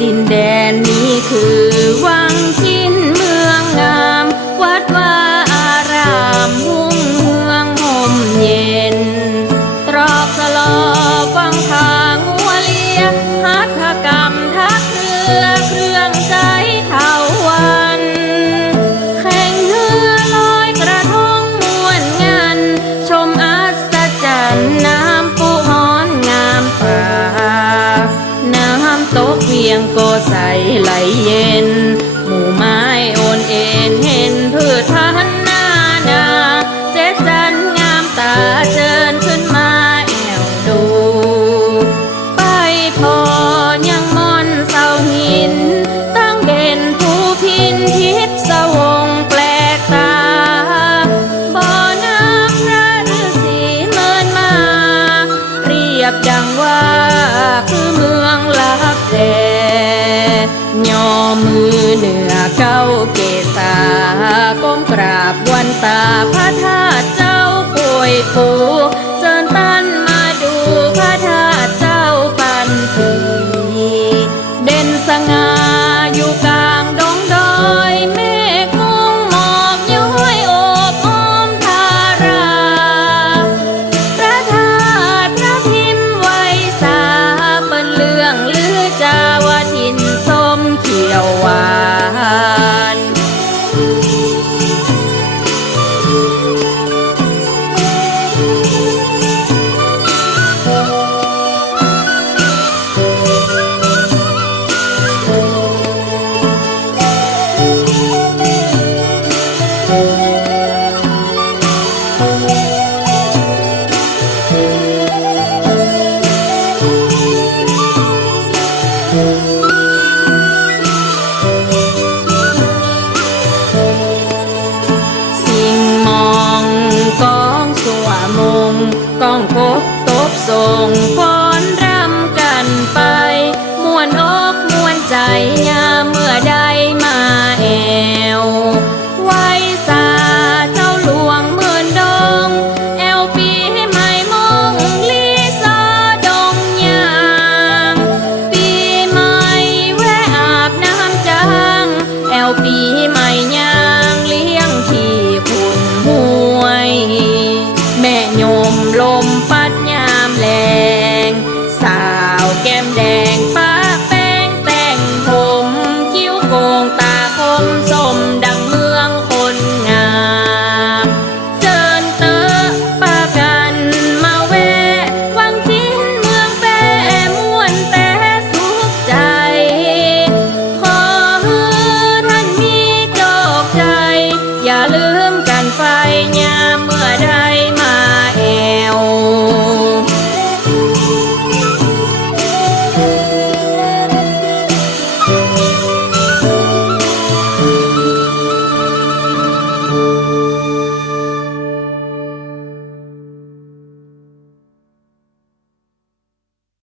ดินแดนนี้คือวังชินเมืองงามวัดวาอารามหุ่งเมืองห่มเย็นตรอกสลอฟังทางงัวเลียหัตถกรรมทักเรือเครื่องใจเท่าวันแข่งเรือลอยกระทงม่วนงานชมอัศจรรย์น้ำปูฮ้อนงามป่าน้ำตกเวียงโกใสไหลเย็นหมู่ไม้โอนเอ็นเห็นพืชพันธุ์นานาเจ๊จันงามตาเจิญขึ้นมาแอวดูไปพอยังมอนเสาหินตั้งเด่นผู้พินทิพย์สวงแปลกตาบ่อน้ำพระฤาษีเมินมาเปรียบดังว่าคือเมืองลับแลย่อมือเหนือเก้าเกศาก้มกราบวันตาพระธาตุเจ้าป่วยปูเจิญตั้นมาดูพระธาตุเจ้าปันปีเด่นสง่าอยู่กลางดงดอยเมฆมุงหมอกย้อยโอบอ้อมทาราพระธาตุพระพิมพ์ไว้สาเป็นเรื่องลือจาวาทินส้มเขียวหวานกองพบตบทรง